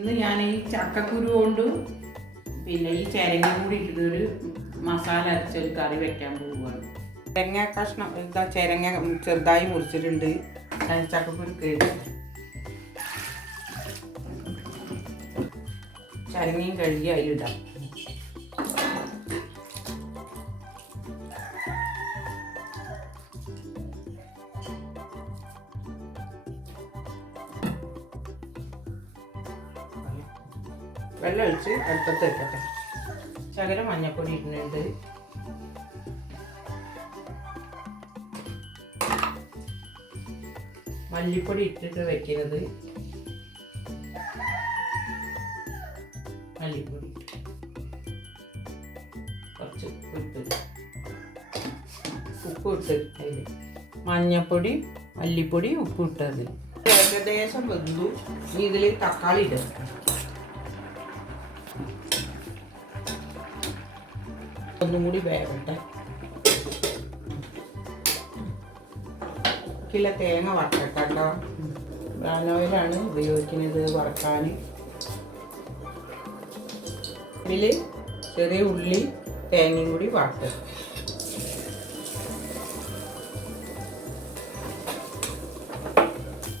ഇന്ന് ഞാൻ ഈ ചക്കക്കുരു കൊണ്ട് പിന്നെ ഈ ചിരങ്ങ കൂടി ഇട്ടിട്ടൊരു മസാല അരച്ചൊരു കറി വെക്കാൻ പോവുകയാണ്. ചിരങ്ങ കഷ്ണം എന്താ ചിരങ്ങ ചെറുതായി മുറിച്ചിട്ടുണ്ട്. ചക്കക്കുരു കഴുകി ചിരങ്ങയും കഴുകി അതിലിടാം. വെള്ളം ഒഴിച്ച് അടുപ്പത്ത് വെക്കട്ടെ. ശകലം മഞ്ഞൾപ്പൊടി ഇടുന്നുണ്ട്. മല്ലിപ്പൊടി ഇട്ടിട്ട് വെക്കുന്നത്. മല്ലിപ്പൊടി കുറച്ച് ഇട്ട് ഉപ്പ് ഇട്ട് അതിൽ മഞ്ഞൾപ്പൊടി മല്ലിപ്പൊടി ഉപ്പ് ഇട്ടത് ഏകദേശം വെന്തു. ഇനി ഇതിൽ തക്കാളി ഇടുക. ഒന്നും കൂടി വേവട്ടെ. തേങ്ങ വറക്കട്ടോ. ബ്രാൻ ഓയിലാണ് ഉപയോഗിക്കുന്നത് വറക്കാൻ. ഇതിൽ ചെറിയ ഉള്ളി തേങ്ങയും കൂടി വറുക്കുക.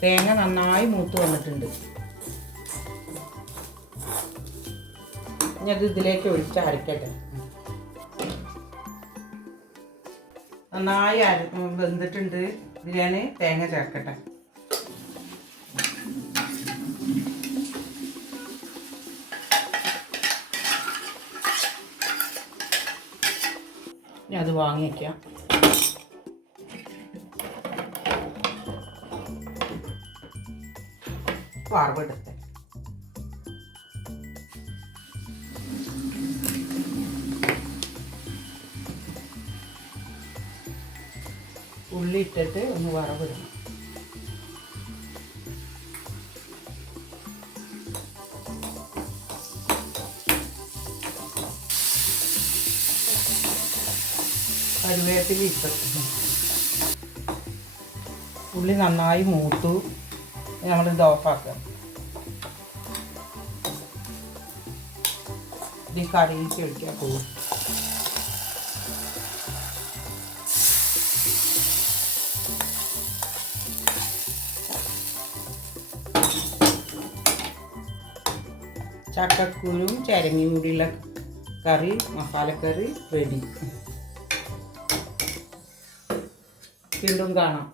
തേങ്ങ നന്നായി മൂത്ത് വന്നിട്ടുണ്ട്. ഇനി അത് ഇതിലേക്ക് ഒഴിച്ച് അരക്കട്ടെ. നന്നായി വെന്തിട്ടുണ്ട്. ഇതിൽ ഞാൻ തേങ്ങ ചേർക്കട്ടെ. ഇനി അത് വാങ്ങി വയ്ക്കാം. വറവെടുത്ത് ഉള്ളി ഇട്ടിട്ട് ഒന്ന് വറവിടണം. കറിവേപ്പില ഇട്ടിട്ട് ഉള്ളി നന്നായി മൂത്തു. നമ്മളിത് ഓഫാക്കുക. ഇത് കറിയിലേക്ക് ഒഴിക്കാൻ പോകും. ചക്കക്കുരും ചിരങ്ങയും കൂടിയുള്ള കറി മസാലക്കറി റെഡി. വീണ്ടും കാണാം.